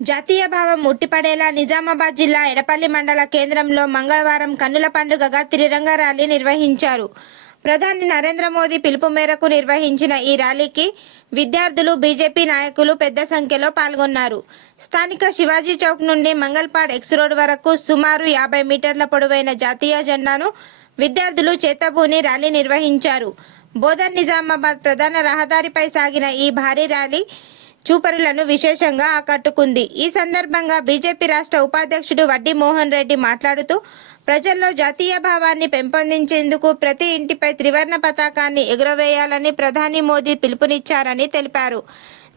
జాతీయ భావం ఉట్టిపడేలా నిజామాబాద్ జిల్లా ఎడపల్లి మండల కేంద్రంలో మంగళవారం కన్నుల పండుగగా త్రిరంగ ర్యాలీ నిర్వహించారు. ప్రధాని నరేంద్ర మోదీ పిలుపు మేరకు నిర్వహించిన ఈ ర్యాలీకి విద్యార్థులు, బీజేపీ నాయకులు పెద్ద సంఖ్యలో పాల్గొన్నారు. స్థానిక శివాజీ చౌక్ నుండి మంగళపాడ్ ఎక్స్ రోడ్ వరకు సుమారు 50 మీటర్ల పొడవైన జాతీయ జెండాను విద్యార్థులు చేతబూని ర్యాలీ నిర్వహించారు. బోధన్ నిజామాబాద్ ప్రధాన రహదారిపై సాగిన ఈ భారీ ర్యాలీ చూపరులను విశేషంగా ఆకట్టుకుంది. ఈ సందర్భంగా బీజేపీ రాష్ట్ర ఉపాధ్యక్షుడు వడ్డీ మోహన్ రెడ్డి మాట్లాడుతూ ప్రజల్లో జాతీయ భావాన్ని పెంపొందించేందుకు ప్రతి ఇంటిపై త్రివర్ణ పతాకాన్ని ఎగురవేయాలని ప్రధాని మోదీ పిలుపునిచ్చారని తెలిపారు.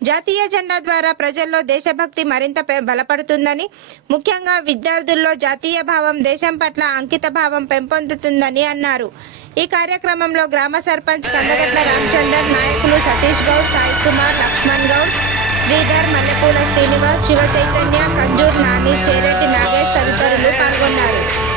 జాతీయ జెండా ద్వారా ప్రజల్లో దేశభక్తి మరింత బలపడుతుందని, ముఖ్యంగా విద్యార్థుల్లో జాతీయ భావం, దేశం పట్ల అంకిత భావం పెంపొందుతుందని అన్నారు. ఈ కార్యక్రమంలో గ్రామ సర్పంచ్ కందగట్ల రామచందర్, నాయకులు సతీష్ గౌడ్, సాయి కుమార్, లక్ష్మణ్ గౌడ్, శ్రీధర్, మల్లెపూల శ్రీనివాస్, శివ చైతన్య, కంజూర్ నాని, చేరెడ్డి నాగేష్ తదితరులు పాల్గొన్నారు.